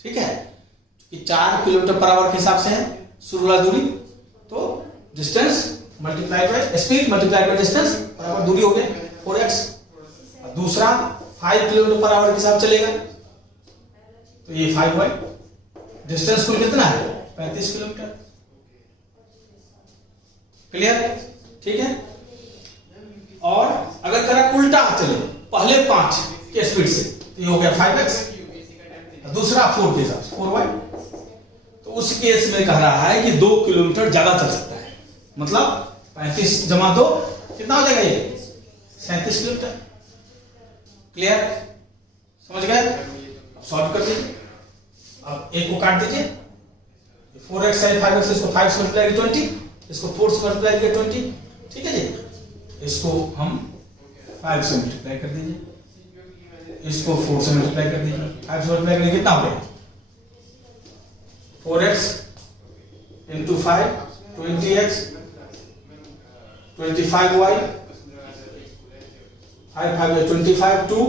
ठीक है, कि 4 किलोमीटर पर आवर के हिसाब से है शुरू वाला दूरी, तो distance multiply by speed multiply by distance बराबर दूरी हो गया 4x। और दूसरा 5 किलोमीटर पर आवर के हिसाब चलेगा तो ये 5y। डिस्टेंस कुल कितना है? 35 किलोमीटर। क्लियर? ठीक है, और अगर करा उल्टा चले पहले 5 के स्पीड से तो ये हो गया 5x, दूसरा 4 के हिसाब से 4y। तो उस केस में कह रहा है कि 2 किलोमीटर ज्यादा चल सकता है, मतलब 35 जमा 2 कितना हो जाएगा? ये 37 किलोमीटर। क्लियर? समझ गए? अब सॉल्व कर दीजिए। अब एक को काट दीजिए, 4x है 5x, इसको 5 से मल्टीप्लाई करिए 20, इसको 4 से मल्टीप्लाई करिए 20। ठीक है जी, इसको हम 5 से मल्टीप्लाई कर दीजिए, इसको 4 से मल्टीप्लाई कर दीजिए। 5 से मल्टीप्लाई करेंगे कितना हो गया? 4x into 5 20x 25y 5 5 is 25 2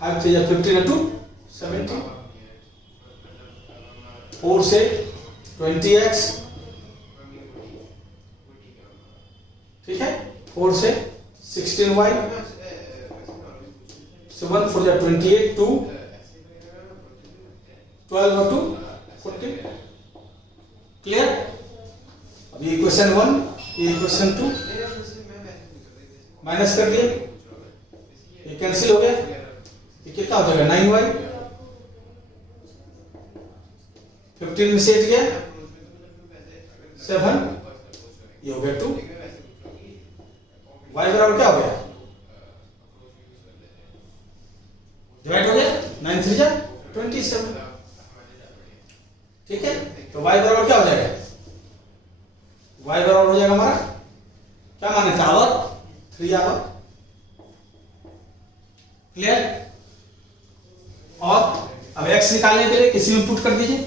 5 3 is 15 into 70 4 से 20x। ठीक है, 4 से 16y 7 4 is 28 2 12 और 2 14। क्लियर? अब ये क्वेश्चन 1 ये क्वेश्चन 2 माइनस कर दिए, ये कैंसिल हो गया, ये कितना हो जाएगा? 9y 15 में से 8 गया 7, ये हो गया 2। y बराबर क्या हो गया? डिवाइड हो गया 9 3 जा 27। ठीक है, तो y बराबर क्या हो जाएगा? y बराबर हो जाएगा हमारा क्या माने था? Hour 3 hour. क्लियर? और अब x निकालने के लिए इसी में पुट कर दीजिए,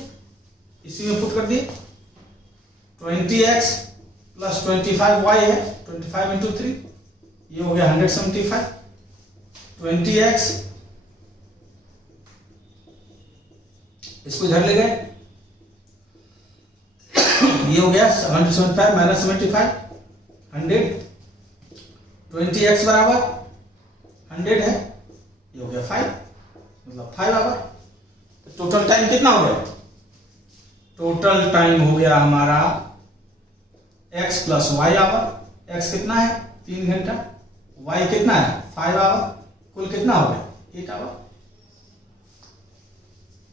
इसी में पुट कर दिए 20x प्लस 25y है 25 इंटू 3, ये हो गया 175। 20x इसको इधर ले गए, ये हो गया 175 माइनस 75 100, 20x बराबर 100 है, ये हो गया 5, मतलब 5 आवर। तो टोटल टाइम कितना हो गया? टोटल टाइम हो गया हमारा x plus y hour. x कितना है? 3 घंटा। y कितना है? 5 आवर। कुल कितना हो गया? 8 आवर।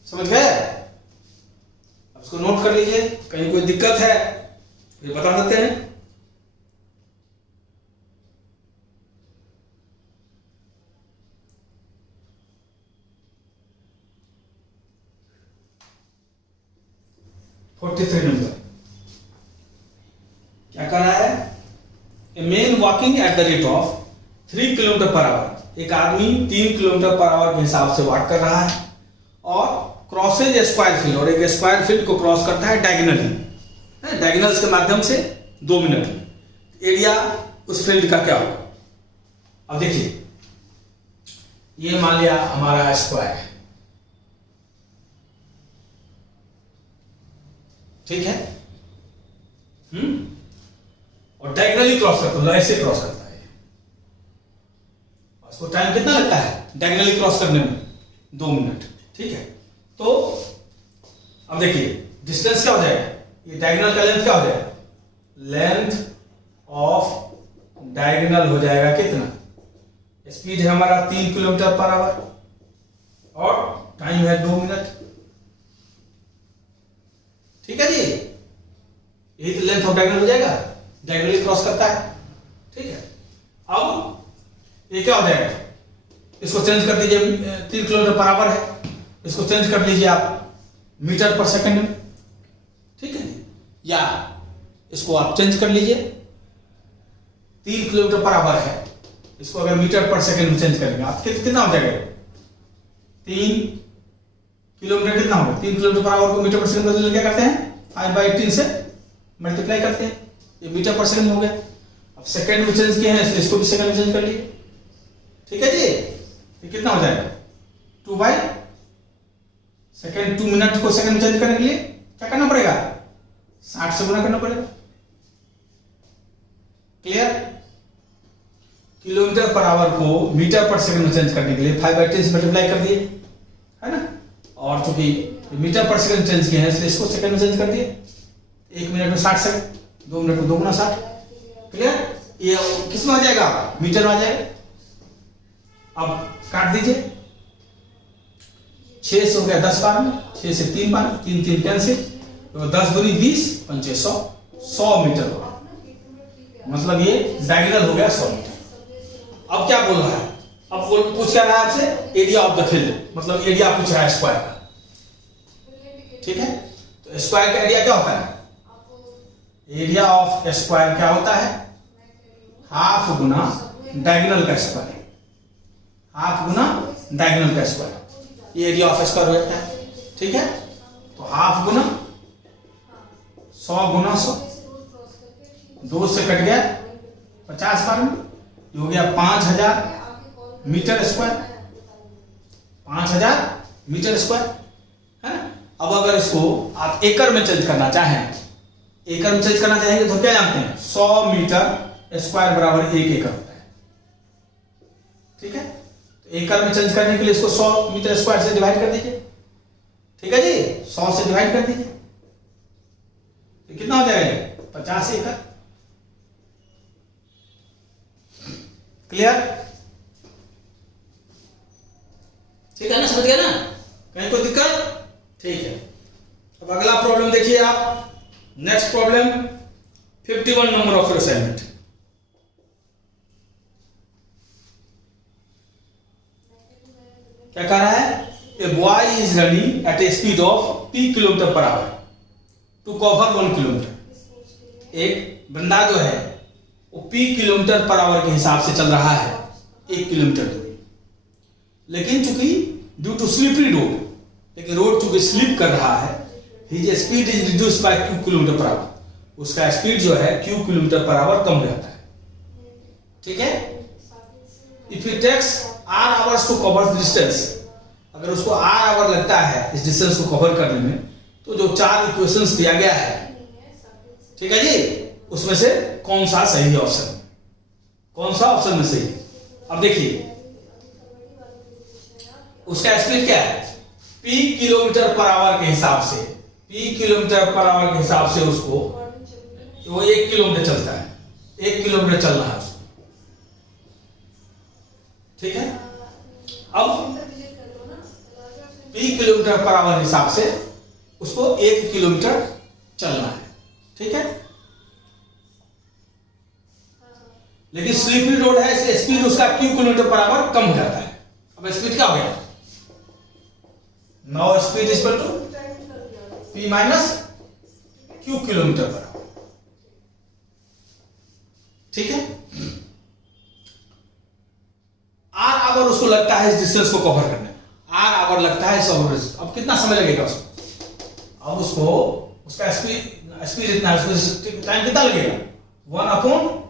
समझ गए? अब इसको नोट कर लीजिए, कहीं कोई दिक्कत है फिर बता देते हैं। नंबर क्या कर रहा है? A man walking at the rate of 3 kilometre per hour. एक आदमी 3 किलोमीटर पर आवर के हिसाब से वॉक कर रहा है और क्रॉसेज स्क्वायर फील्ड, और एक स्क्वायर फील्ड को क्रॉस करता है डायगोनली, डायगोनल्स के माध्यम से 2 मिनट में। एरिया उस फील्ड का क्या होगा? अब देखिए, ये मान लिया हमारा स्क्वायर है, ठीक है, और डायगोनली क्रॉस करता है, ऐसे क्रॉस करता है। उसको टाइम कितना लगता है डायगोनली क्रॉस करने में? 2 मिनट, ठीक है। तो अब देखिए डिस्टेंस क्या हो जाएगा? ये डायगोनल का लेंथ क्या हो जाएगा? लेंथ ऑफ डायगोनल हो जाएगा कितना? स्पीड है हमारा 3 किलोमीटर पर आवर और टाइम है 2 मिनट, ठीक है जी। यही तो लेंथ ऑफ डायगोनल हो जाएगा, डायगोनली क्रॉस करता है, ठीक है। अब ये क्या हो जाएगा? इसको चेंज कर दीजिए, 3 किलोमीटर पर आवर है, इसको चेंज कर लीजिए आप मीटर पर सेकंड में, ठीक है जी। या इसको आप चेंज कर लीजिए, 3 किलोमीटर पर आवर है, इसको अगर मीटर पर सेकंड में चेंज करेंगे आप कितना हो जाएगा? 3 किलोमीटर कितना होगा? 3 किलोमीटर पर आवर को मीटर पर सेकंड में क्या करते हैं? 5/18 से मल्टीप्लाई करते हैं, ये मीटर पर सेकंड हो गया। अब सेकंड में चेंज किए हैं इसलिए इसको भी सेकंड में चेंज कर लिए, ठीक है जी। ये कितना हो जाएगा? 2/सेकंड। 2 मिनट को सेकंड में चेंज करने के लिए क्या करना पड़ेगा? 60 से गुना करना पड़ेगा। क्लियर? किलोमीटर पर आवर को मीटर पर सेकंड में चेंज करने के लिए 5/10 से मल्टीप्लाई कर दिए, है ना। और चूंकि मीटर पर सेकंड चेंज किए हैं इसलिए इसको सेकंड में चेंज कर दिए। 1 मिनट में 60 सेकंड, 2 मिनट में 2 गुना 60। क्लियर? ये किस में आ जाएगा? मीटर में आ जाएगा। अब काट दीजिए, 6 से हो गया 10 बार में, 6 से 3 बार, 3 3 कैंसिल, तो 10 दूनी 20, 5 100, 100 मीटर होगा। मतलब ये डायगोनल हो गया 100 मीटर। अब क्या बोल रहा है? अब पूछ क्या रहा है आपसे? एरिया ऑफ द फील्ड, मतलब एरिया पूछ रहा है स्क्वायर का, ठीक है। तो स्क्वायर का एरिया क्या होता है? एरिया ऑफ स्क्वायर क्या होता है? हाफ गुना डायगोनल का स्क्वायर, हाफ गुना डायगोनल का स्क्वायर, ये एरिया ऑफ स्क्वायर हो जाता है, ठीक है। तो हाफ गुना 100 गुना 100, 2 से कट गया 50 बार में, ये हो गया 5000 मीटर स्क्वायर, 5000 मीटर स्क्वायर, है ना। अब अगर इसको आप एकड़ में चेंज करना चाहें, एकड़ में चेंज करना चाहेंगे तो क्या जानते हैं? 100 मीटर स्क्वायर बराबर 1 एकड़ होता है, ठीक है। तो एकड़ में चेंज करने के लिए इसको 100 मीटर स्क्वायर से डिवाइड कर दीजिए, ठीक है जी। 100 से डिवाइड कर दीजिए तो कितना हो जाएगा? 50 एकड़। क्लियर? ठीक है ना, समझ गया ना? कहीं कोई दिक्कत? ठीक है। अब अगला प्रॉब्लम देखिए आप, next problem 51 number of your assignment. क्या कह रहा है? A boy is running at a speed of p kilometre per hour to cover 1 kilometre. एक बंदा जो है वो p किलोमीटर पर आवर के हिसाब से चल रहा है 1 किलोमीटर दूरी, लेकिन चूंकि ड्यू टू स्लिपरी रोड, लेकिन रोड चूंकि स्लिप कर रहा है, his speed is reduced by q kilometre per hour, उसका स्पीड जो है q किलोमीटर पर आवर कम रहता है, ठीक है। If it takes r hours to cover the distance, अगर उसको r आवर लगता है इस डिस्टेंस को कवर करने में, तो जो 4 इक्वेशंस दिया गया है, ठीक है जी, उसमें से कौन सा सही है ऑप्शन, कौन सा ऑप्शन में सही। अब देखिए उसका स्पीड क्या है, p किलोमीटर पर आवर के हिसाब से, p किलोमीटर पर आवर के हिसाब से उसको, वो 1 किलोमीटर चलता है, 1 किलोमीटर चल रहा है उसको, ठीक है। अब p किलोमीटर पर आवर हिसाब से उसको 1 किलोमीटर चलना है, ठीक है। लेकिन स्लिपरी रोड है, इसलिए स्पीड उसका q किलोमीटर पर आवर कम हो जाता है। अब स्पीड क्या हो गया, now speed is equal to p minus q kilometre per hour, ठीक है। r आवर उसको लगता है इस डिस्टेंस को कवर करने में, r आवर लगता है इस डिस्टेंस। अब कितना समय लगेगा उसको, अब उसको उसका स्पीड इतना है, उसको टाइम कितना लगेगा, 1 अपॉन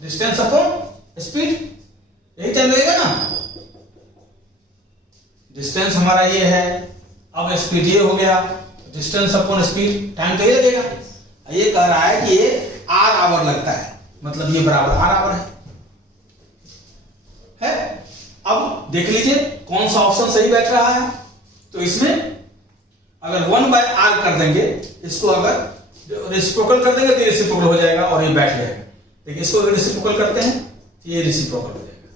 डिस्टेंस अपॉन स्पीड, यही टाइम लगेगा ना। डिस्टेंस हमारा ये है, अब स्पीड ये हो गया, डिस्टेंस अपॉन स्पीड, टाइम तो ये लगेगा। ये कह रहा है कि ये r आवर लगता है, मतलब ये बराबर r आवर है। अब देख लीजिए कौन सा ऑप्शन सही बैठ रहा है। तो इसमें अगर 1/r कर देंगे, इसको अगर रेसिप्रोकल कर देंगे तो रेसिप्रोकल हो जाएगा और ये बैठ जाएगा। देखिए इसको अगर रेसिप्रोकल करते हैं तो ये रेसिप्रोकल हो जाएगा,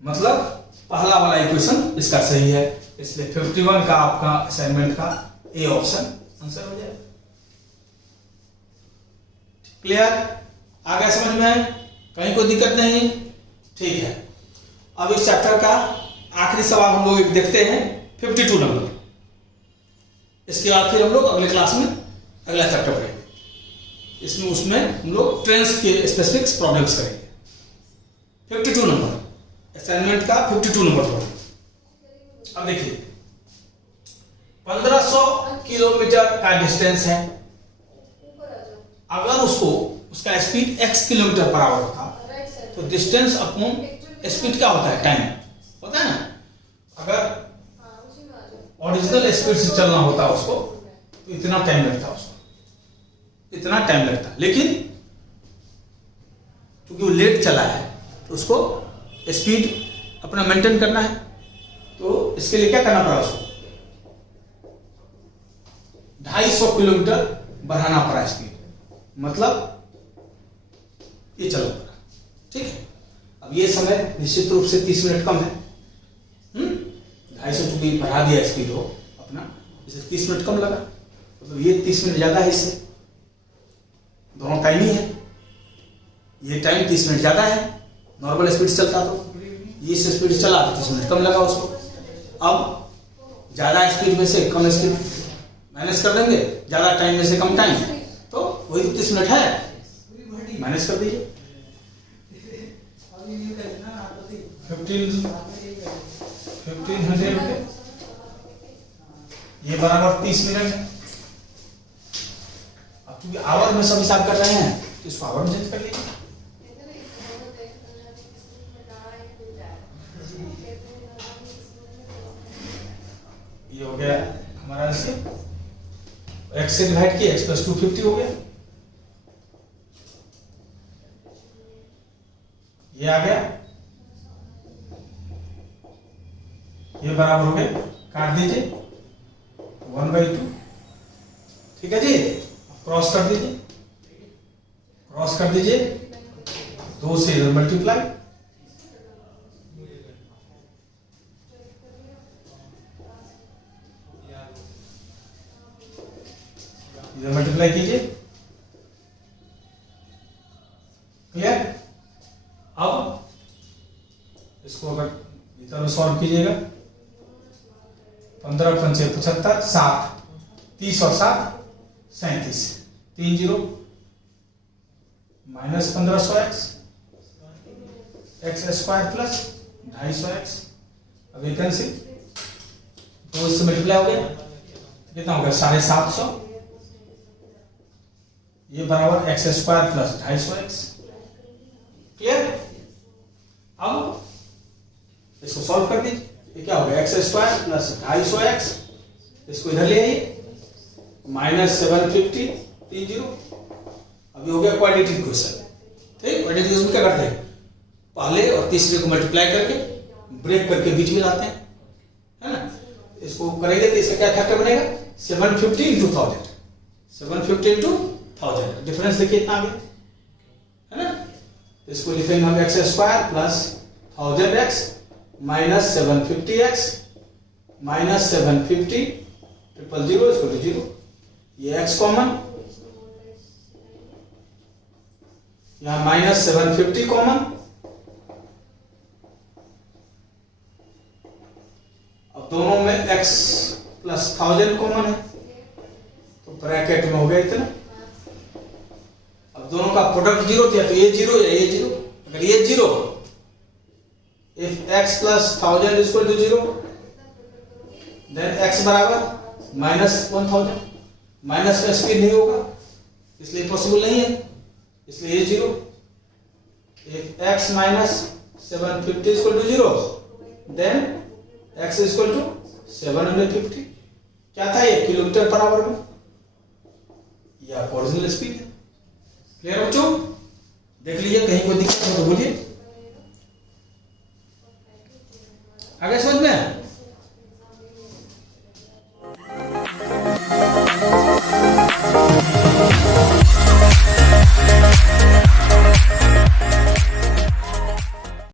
मतलब पहला वाला इक्वेशन इसका सही है। इसलिए 51 का आपका असाइनमेंट का ए ऑप्शन आंसर हो जाएगा। क्लियर, आ गया समझ में, कहीं कोई दिक्कत नहीं, ठीक है। अब इस चैप्टर का आखिरी सवाल हम लोग एक देखते हैं, 52 नंबर। इसके बाद फिर हम लोग अगले क्लास में अगला चैप्टर पढ़ेंगे। इसमें उसमें हम लोग ट्रेन्स के स्पेसिफिक प्रॉब्लम्स करेंगे। 52 नंबर असाइनमेंट का 52 नंबर पढ़ेंगे। अब देखिए 1500 किलोमीटर का डिस्टेंस है, अगर उसको उसका speed x kilometre per our था, तो डिस्टेंस अपॉन स्पीड क्या होता है, टाइम होता है ना। अगर ओरिजिनल स्पीड से चलना होता उसको तो इतना टाइम लगता, उसको इतना टाइम लगता, लेकिन क्योंकि वो लेट चला है तो उसको स्पीड अपना मेंटेन करना है, तो इसके लिए क्या करना पड़ा, उसको 250 किलोमीटर बढ़ाना पड़ा स्पीड, मतलब ये चलो पड़ा, ठीक है। अब ये समय निश्चित रूप से 30 मिनट कम है, 250 चूंकि बढ़ा दिया स्पीड हो अपना, इसे 30 मिनट कम लगा, तो ये 30 मिनट ज्यादा है, इससे दोनों टाइम ही है। ये टाइम 30 मिनट ज्यादा है, नॉर्मल स्पीड से चलता तो ये स्पीड चला तो 30 मिनट कम लगा उसको। अब ज्यादा स्पीड में से कम स्पीड माइनस कर देंगे, ज्यादा टाइम में से कम टाइम, तो वही 30 मिनट है, माइनस कर दीजिए। 1500 ये बराबर 30 मिनट है। अब क्योंकि आवर में सब हिसाब कर रहे हैं तो इसको आवर में चेंज कर लीजिए। ये हो गया हमारा से x से डिवाइड किया, x + 250 हो गया, ये आ गया, ये बराबर हो गया, काट दीजिए 1/2, ठीक है जी। क्रॉस कर दीजिए, क्रॉस कर दीजिए, 2 से इधर मल्टीप्लाई, इधर मल्टीप्लाई कीजिए, क्लियर। अब इसको अगर इधर सॉल्व कीजिएगा, 15 × 5 = 75, 7 30 और 7 37, 3 0 minus 1500x x² plus 250x। अब वैकेंसी 2 से मल्टीप्लाई हो गया, कितना हो गया 750, ये बराबर x² प्लस 250x, क्लियर। अब इसको सॉल्व कर दीजिए, ये क्या होगा एक्स स्क्वायर प्लस 250x, इसको इधर ले आइए, माइनस 750 30। अभी हो गया क्वाड्रेटिक इक्वेशन। ठीक, क्वाड्रेटिक इक्वेशन क्या करते हैं, पहले और तीसरे को मल्टीप्लाई करके ब्रेक करके बीच में लाते हैं, है ना। इसको करेंगे तो इसका क्या फैक्टर बनेगा 750 इंटू 1000, 750 इंटू 1000, डिफरेंस देखिए इतना आ गया, है ना। तो इसको लिखेंगे हम x square plus 1000x minus 750x minus 750 000 इसको तो 0, ये x कॉमन, यहां माइनस 750 कॉमन, अब दोनों में x प्लस 1000 कॉमन है, तो ब्रैकेट में हो गया इतना। अब दोनों का प्रोडक्ट 0 था, तो ये 0 या ये 0, अगर ये 0, if x plus 1000 is equal to 0, then x बराबर माइनस 1000, माइनस का स्पीड नहीं होगा इसलिए पॉसिबल नहीं है, इसलिए ये 0। If x minus 750 is equal to 0, then x is equal to 750। क्या था ये, किलोमीटर पर आवर में, या ओरिजिनल स्पीड है। क्लियर बच्चों, देख लीजिए, कहीं कोई दिक्कत हो तो बोलिए।